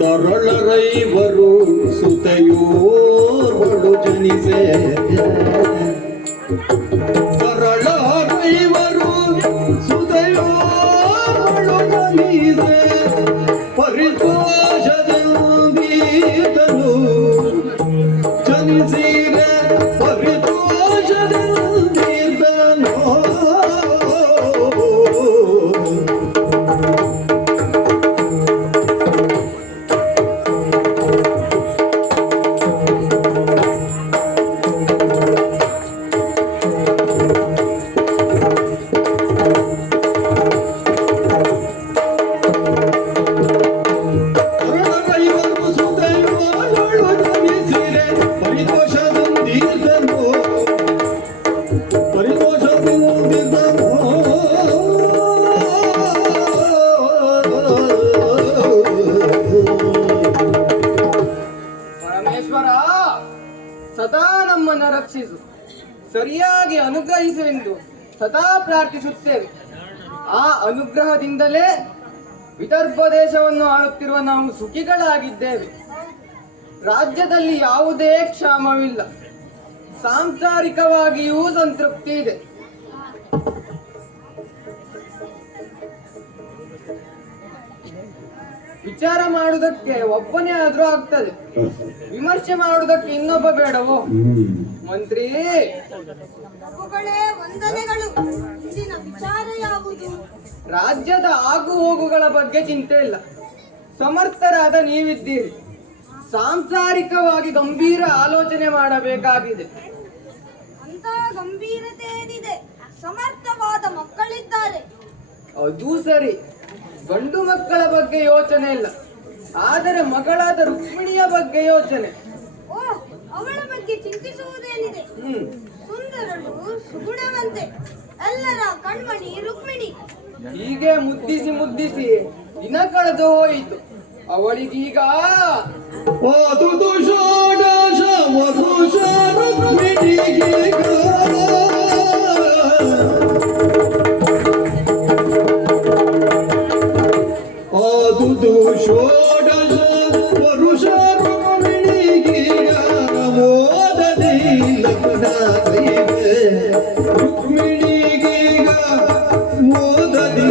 ತರಳರೈವರು ಸುತೆಯೋರ್ವಳು ಜನಿಸೆ ತರಳರೈವರು ಸುತೆಯೋರ್ವಳು ಜನಿಸೆ ಪರಿತೋಷದಿಂದೀತನು ಜನಿಸಿರೆ ಪರಿತೋಷದಿಂದೀತನೋ ಸದಾ ನಮ್ಮನ್ನು ರಕ್ಷಿಸು, ಸರಿಯಾಗಿ ಅನುಗ್ರಹಿಸು ಎಂದು ಸದಾ ಪ್ರಾರ್ಥಿಸುತ್ತೇವೆ. ಆ ಅನುಗ್ರಹದಿಂದಲೇ ವಿದರ್ಭ ದೇಶವನ್ನು ಆಳುತ್ತಿರುವ ನಾವು ಸುಖಿಗಳಾಗಿದ್ದೇವೆ. ರಾಜ್ಯದಲ್ಲಿ ಯಾವುದೇ ಕ್ಷಾಮವಿಲ್ಲ, ಸಾಂಸಾರಿಕವಾಗಿಯೂ ಸಂತೃಪ್ತಿ ಇದೆ. ವಿಚಾರ ಮಾಡುವುದಕ್ಕೆ ಒಬ್ಬನೇ ಆದ್ರೂ ಆಗ್ತದೆ, ವಿಮರ್ಶೆ ಮಾಡುವುದಕ್ಕೆ ಇನ್ನೊಬ್ಬ ಬೇಡವೋ? ಮಂತ್ರಿ, ರಾಜ್ಯದ ಆಗು ಹೋಗುಗಳ ಬಗ್ಗೆ ಚಿಂತೆ ಇಲ್ಲ, ಸಮರ್ಥರಾದ ನೀವಿದ್ದೀರಿ. ಸಾಂಸಾರಿಕವಾಗಿ ಗಂಭೀರ ಆಲೋಚನೆ ಮಾಡಬೇಕಾಗಿದೆ. ಅಂತ ಗಂಭೀರತೆ ಏನಿದೆ? ಸಮರ್ಥವಾದ ಮಕ್ಕಳಿದ್ದಾರೆ. ಅದು ಸರಿ, ಗಂಡು ಮಕ್ಕಳ ಬಗ್ಗೆ ಯೋಚನೆ ಇಲ್ಲ, ಆದರೆ ಮಗಳಾದ ರುಕ್ಮಿಣಿಯ ಬಗ್ಗೆ ಯೋಚನೆ. ಓ, ಅವಳ ಬಗ್ಗೆ ಚಿಂತಿಸುವುದೇನಿದೆ? ಸುಂದರಳು, ಸುಗುಣವಂತೆ, ಎಲ್ಲರ ಕಣ್ಮಣಿ ರುಕ್ಮಿಣಿ. ಹೀಗೆ ಮುದ್ದಿಸಿ ಮುದ್ದಿಸಿ ದಿನ ಕಳೆದು ಹೋಯಿತು. ಅವಳಿಗೀಗ ಓದುದು ಷೋಡಶ ವರುಷ ರುಕ್ಮಿಣಿಗೀಗ ಓದುದು ಷೋಡಶ ವರುಷ ರುಕ್ಮಿಣಿಗೀಗ ಓದದಿ ಲಗ್ನ ಕೈವೆ ರುಕ್ಮಿಣಿಗೀಗ ಓದದಿ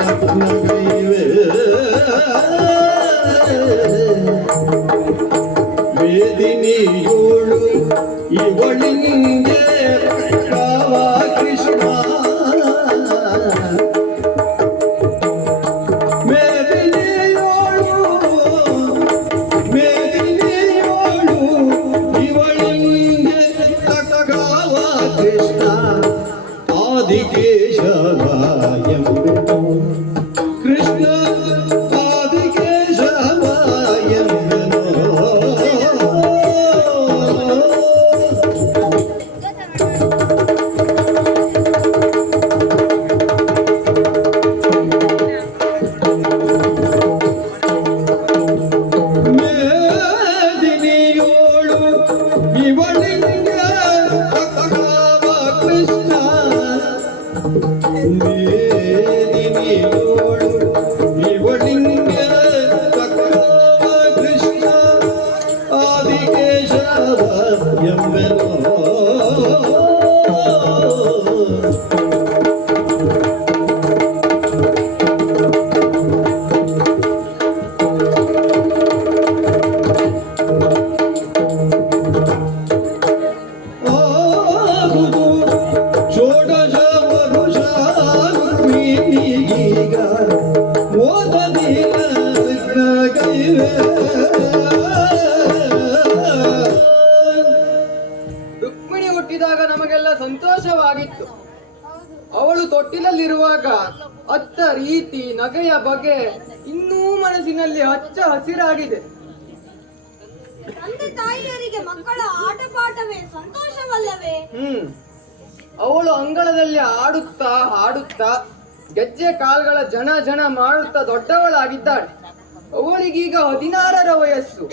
ಲಗ್ನ ಕೈವೆ ಮೇದಿನಿಯೋಳು ಇವಳಿಂಗೆ ರಾವ ಕೃಷ್ಣ ಮೇದಿನಿಯೋಳು ಇವಳಿಂಗೆ ಕಟಗಾವ ಕೃಷ್ಣ ಆದಿಕೇಶವ ಎಂಬೆನು ಕೃಷ್ಣ ಆದಿಕೇಶವ ಎಂಬೆನು ರುಕ್ಮಿಣಿ ಹುಟ್ಟಿದಾಗ ನಮಗೆಲ್ಲ ಸಂತೋಷವಾಗಿತ್ತು. ಅವಳು ತೊಟ್ಟಿಲಲ್ಲಿರುವಾಗ ಅತ್ತ ರೀತಿ ನಗೆಯ ಬಗೆ ಇನ್ನೂ ಮನಸ್ಸಿನಲ್ಲಿ ಹಚ್ಚ ಹಸಿರಾಗಿದೆ. ತಂದೆ ತಾಯಿಯರಿಗೆ ಮಕ್ಕಳ ಆಟಪಾಠವೇ ಸಂತೋಷವಲ್ಲವೇ? ಅವಳು ಅಂಗಳದಲ್ಲಿ ಆಡುತ್ತಾ ಹಾಡುತ್ತಾ ಗೆಜ್ಜೆ ಕಾಲ್ಗಳ ಜನ ಜನ ಮಾಡುತ್ತಾ ದೊಡ್ಡವಳಾಗಿದ್ದಾಳೆ. ಅವಳಿಗೀಗ 16ರ ವಯಸ್ಸು.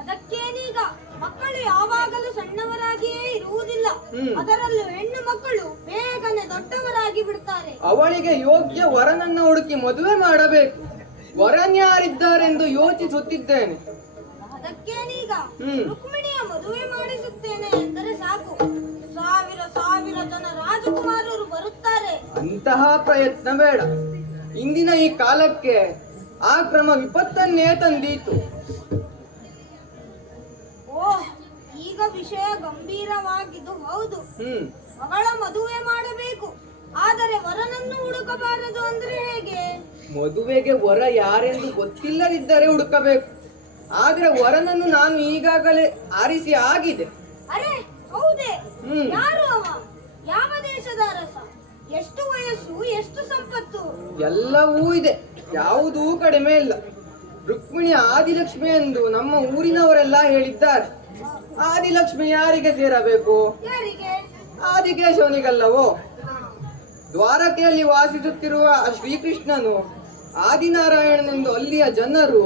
ಅದಕ್ಕೇನೀಗ ಮಕ್ಕಳು ಯಾವಾಗಲೂ ಸಣ್ಣವರಾಗಿಯೇ ಇರುವುದಿಲ್ಲ. ಅದರಲ್ಲೂ ಹೆಣ್ಣು ಮಕ್ಕಳು ಬೇಗನೆ ದೊಡ್ಡವರಾಗಿ ಬಿಡ್ತಾರೆ. ಅವಳಿಗೆ ಯೋಗ್ಯ ವರನನ್ನ ಹುಡುಕಿ ಮದುವೆ ಮಾಡಬೇಕು. ವರನ್ಯಾರಿದ್ದಾರೆಂದು ಯೋಚಿಸುತ್ತಿದ್ದೇನೆ. ಅದಕ್ಕೇನೀಗ ರುಕ್ಮಿಣಿಯ ಮದುವೆ ಮಾಡಿಸುತ್ತೇನೆ ಎಂದರೆ ಸಾಕು, ಸಾವಿರ ಸಾವಿರ ಜನ ರಾಜಕುಮಾರರು ಬರುತ್ತಾರೆ. ಅಂತಹ ಪ್ರಯತ್ನ ಬೇಡ. ಇಂದಿನ ಈ ಕಾಲಕ್ಕೆ ಆ ಕ್ರಮ ವಿಪತ್ತನ್ನೇ ತಂದೀತು. ಓಹ್, ಈಗ ವಿಷಯ ಗಂಭೀರವಾಗಿದ್ದು ಹೌದು. ಮಗಳ ಮದುವೆ ಮಾಡಬೇಕು, ಆದರೆ ವರನನ್ನು ಹುಡುಕಬಾರದು ಅಂದ್ರೆ ಹೇಗೆ? ಮದುವೆಗೆ ವರ ಯಾರೆಂದು ಗೊತ್ತಿಲ್ಲದಿದ್ದರೆ ಹುಡುಕಬೇಕು. ಆದ್ರೆ ವರನನ್ನು ನಾನು ಈಗಾಗಲೇ ಆರಿಸಿ ಆಗಿದೆ. ಅರೆ ಹೌದೇ? ಯಾರು ಅವ? ಯಾವ ದೇಶದ ಅರಸ? ಎಷ್ಟು ವಯಸ್ಸು, ಎಷ್ಟು ಸಂಪತ್ತು? ಎಲ್ಲವೂ ಇದೆ, ಯಾವುದೂ ಕಡಿಮೆ ಇಲ್ಲ. ರುಕ್ಮಿಣಿ ಆದಿಲಕ್ಷ್ಮಿ ಎಂದು ನಮ್ಮ ಊರಿನವರೆಲ್ಲ ಹೇಳಿದ್ದಾರೆ. ಆದಿಲಕ್ಷ್ಮಿ ಯಾರಿಗೆ ಸೇರಬೇಕು? ಯಾರಿಗೆ? ಆದಿಕೇಶವನಿಗಲ್ಲವೋ? ದ್ವಾರಕೆಯಲ್ಲಿ ವಾಸಿಸುತ್ತಿರುವ ಆ ಶ್ರೀಕೃಷ್ಣನು ಆದಿನಾರಾಯಣನೆಂದು ಅಲ್ಲಿಯ ಜನರು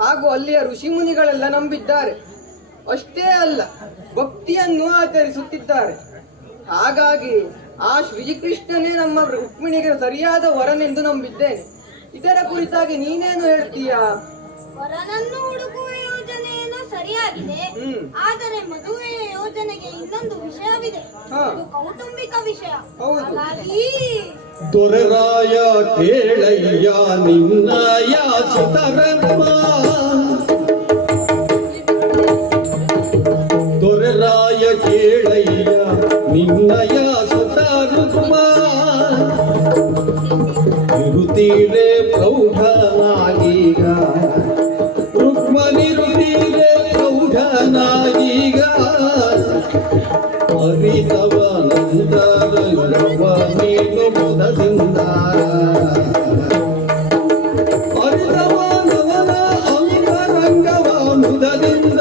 ಹಾಗೂ ಅಲ್ಲಿಯ ಋಷಿಮುನಿಗಳೆಲ್ಲ ನಂಬಿದ್ದಾರೆ. ಅಷ್ಟೇ ಅಲ್ಲ, ಭಕ್ತಿಯನ್ನು ಆಚರಿಸುತ್ತಿದ್ದಾರೆ. ಹಾಗಾಗಿ ಆ ಶ್ರೀಕೃಷ್ಣನೇ ನಮ್ಮ ರುಕ್ಮಿಣಿಗೆ ಸರಿಯಾದ ವರನೆಂದು ನಂಬಿದ್ದೇನೆ. ಇದರ ಕುರಿತಾಗಿ ನೀನೇನು ಹೇಳ್ತೀಯಾ? ವರನನ್ನು ಹುಡುಕುವ ಯೋಜನೆಯನ್ನು ಸರಿಯಾಗಿದೆ, ಆದರೆ ಮದುವೆಯ ಯೋಜನೆಗೆ ಇನ್ನೊಂದು ವಿಷಯವಿದೆ. ಅದು ಕೌಟುಂಬಿಕ ವಿಷಯ. ಹಾಗಾಗಿ ದೊರೆರಾಯ ಕೇಳಯ್ಯ ನಿನ್ನಯ ಸುತರತ್ಮ, ದೊರೆರಾಯ ಕೇಳಯ್ಯ ನಿನ್ನಯ ಸುತರುತ್ಮ, ಇರುತ್ತೀರೆ ಪ್ರೌಢನಾಗೀಗ ರುಕ್ಮನಿರುತ್ತೀರೆ ಪ್ರೌಢನಾಗೀಗ, ಅರಿತವ ನಂದರವ ನೀನು ಮುದದಿಂದ, ಅರಿತವ ನವನ ಅಂಗರಂಗವ ಮುದದಿಂದ,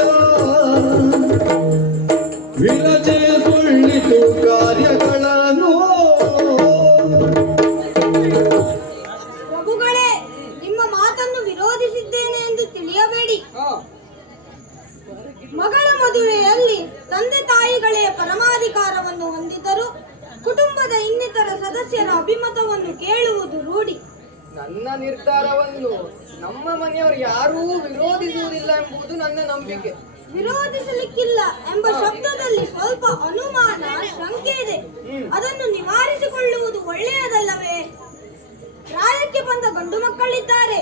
ವಿರಜೆ ಸುಳ್ಳಿತು ಕಾರ್ಯಗಳನ್ನು. ಪ್ರಭುಗಳೇ, ನಿಮ್ಮ ಮಾತನ್ನು ವಿರೋಧಿಸಿದ್ದೇನೆ ಎಂದು ತಿಳಿಯಬೇಡಿ. ಮಗಳ ಮದುವೆಯಲ್ಲಿ ತಂದೆ ತಾಯಿಗಳೇ ಪರಮಾಧಿಕಾರವನ್ನು ಹೊಂದಿದ್ದರು. ಕುಟುಂಬದ ಇನ್ನಿತರ ಸದಸ್ಯರ ಅಭಿಮತವನ್ನು ಕೇಳುವುದು ರೂಢಿ. ನನ್ನ ನಿರ್ಧಾರವನ್ನು ನಮ್ಮ ಮನೆಯವರು ಯಾರೂ ವಿರೋಧಿಸುವುದಿಲ್ಲ ಎಂಬುದು ನನ್ನ ನಂಬಿಕೆ. ವಿರೋಧಿಸಲಿಕ್ಕಿಲ್ಲ ಎಂಬ ಶಬ್ದದಲ್ಲಿ ಸ್ವಲ್ಪ ಅನುಮಾನ, ಶಂಕೆ ಇದೆ. ಅದನ್ನು ನಿವಾರಿಸಿಕೊಳ್ಳುವುದು ಒಳ್ಳೆಯದಲ್ಲವೇ? ಪ್ರಾಯಕ್ಕೆ ಬಂದ ಗಂಡು ಮಕ್ಕಳಿದ್ದಾರೆ.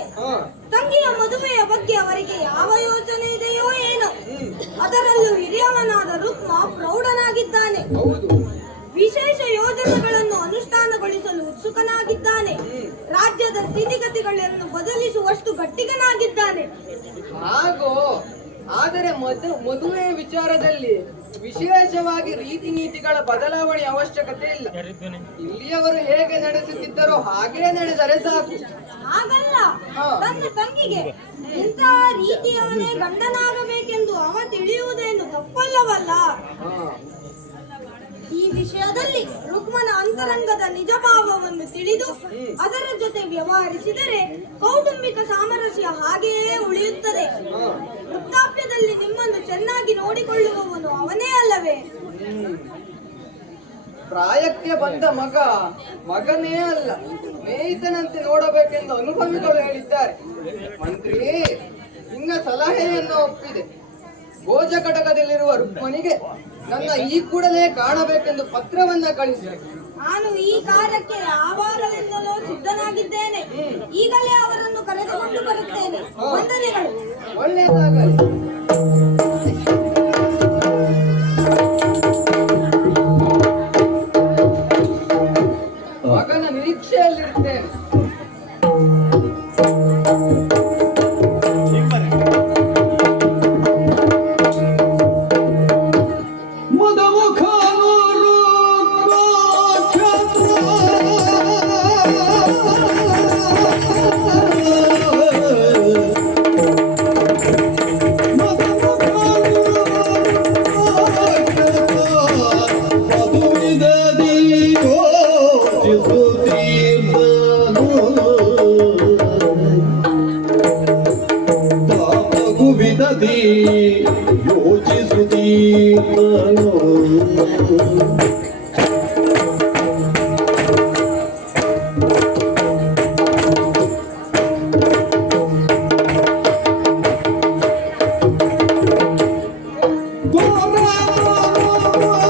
ತಂಗಿಯ ಮದುವೆಯ ಬಗ್ಗೆ ಅವರಿಗೆ ಯಾವ ಯೋಚನೆ ಇದೆಯೋ ಏನೋ. ಅದರಲ್ಲೂ ಹಿರಿಯವನಾದ ರುಕ್ಮ ಪ್ರೌಢನಾಗಿದ್ದಾನೆ. ವಿಶೇಷ ಯೋಜನೆಗಳನ್ನು ಅನುಷ್ಠಾನಗೊಳಿಸಲು ಉತ್ಸುಕನಾಗಿದ್ದಾನೆ. ರಾಜ್ಯದ ಸ್ಥಿತಿಗತಿಗಳನ್ನು ಬದಲಿಸುವಷ್ಟು ಗಟ್ಟಿಗನಾಗಿದ್ದಾನೆ. ಹಾಗೋ, ಆದರೆ ಮದುವೆಯ ವಿಚಾರದಲ್ಲಿ ವಿಶೇಷವಾಗಿ ರೀತಿ ನೀತಿಗಳ ಬದಲಾವಣೆ ಅವಶ್ಯಕತೆ ಇಲ್ಲ. ಇಲ್ಲಿಯವರು ಹೇಗೆ ನಡೆಸುತ್ತಿದ್ದರೋ ಹಾಗೇ ನಡೆದರೆ ಸಾಕು. ಹಾಗಲ್ಲ, ತನ್ನ ತಂಗಿಗೆ ಇಂತಹ ರೀತಿಯವನೇ ಗಂಡನಾಗಬೇಕೆಂದು ಅವ ತಿಳಿಯುವುದೇನು ತಪ್ಪಲ್ಲವಲ್ಲ. ಈ ವಿಷಯದಲ್ಲಿ ರುಕ್ಮನ ಅಂತರಂಗದ ನಿಜಭಾವವನ್ನು ತಿಳಿದು ಅದರ ಜೊತೆ ವ್ಯವಹರಿಸಿದರೆ ಕೌಟುಂಬಿಕ ಸಾಮರಸ್ಯ ಹಾಗೆಯೇ ಉಳಿಯುತ್ತದೆ. ವೃದ್ಧಾಪ್ಯದಲ್ಲಿ ನಿಮ್ಮನ್ನು ಚೆನ್ನಾಗಿ ನೋಡಿಕೊಳ್ಳುವವನು ಅವನೇ ಅಲ್ಲವೇ? ಪ್ರಾಯಕ್ಕೆ ಬಂದ ಮಗನೇ ಅಲ್ಲ, ಸ್ನೇಹಿತನಂತೆ ನೋಡಬೇಕೆಂದು ಅನುಭವಿಗಳು ಹೇಳಿದ್ದಾರೆ. ಮಂತ್ರಿ, ನಿನ್ನ ಸಲಹೆಯನ್ನು ಒಪ್ಪಿದೆ. ಭೋಜ ಕಟಕದಲ್ಲಿರುವ ರುಕ್ಮನಿಗೆ ನನ್ನ ಈ ಕೂಡಲೇ ಕಾಣಬೇಕೆಂದು ಪತ್ರವನ್ನ ಕಳಿಸಿದೆ. ನಾನು ಈ ಕಾರ್ಯಕ್ಕೆ ಯಾವಾಗಲಿಂದಲೂ ಸಿದ್ಧನಾಗಿದ್ದೇನೆ. ಈಗಲೇ ಅವರನ್ನು ಕರೆದುಕೊಂಡು ಬರುತ್ತೇನೆ. ವಂದನೆಗಳು. ಒಳ್ಳೆಯದಾಗಲಿ. ಮಗನ ನಿರೀಕ್ಷೆಯಲ್ಲಿರ್ತೇನೆ. ಮದ ಸುದೀಪನು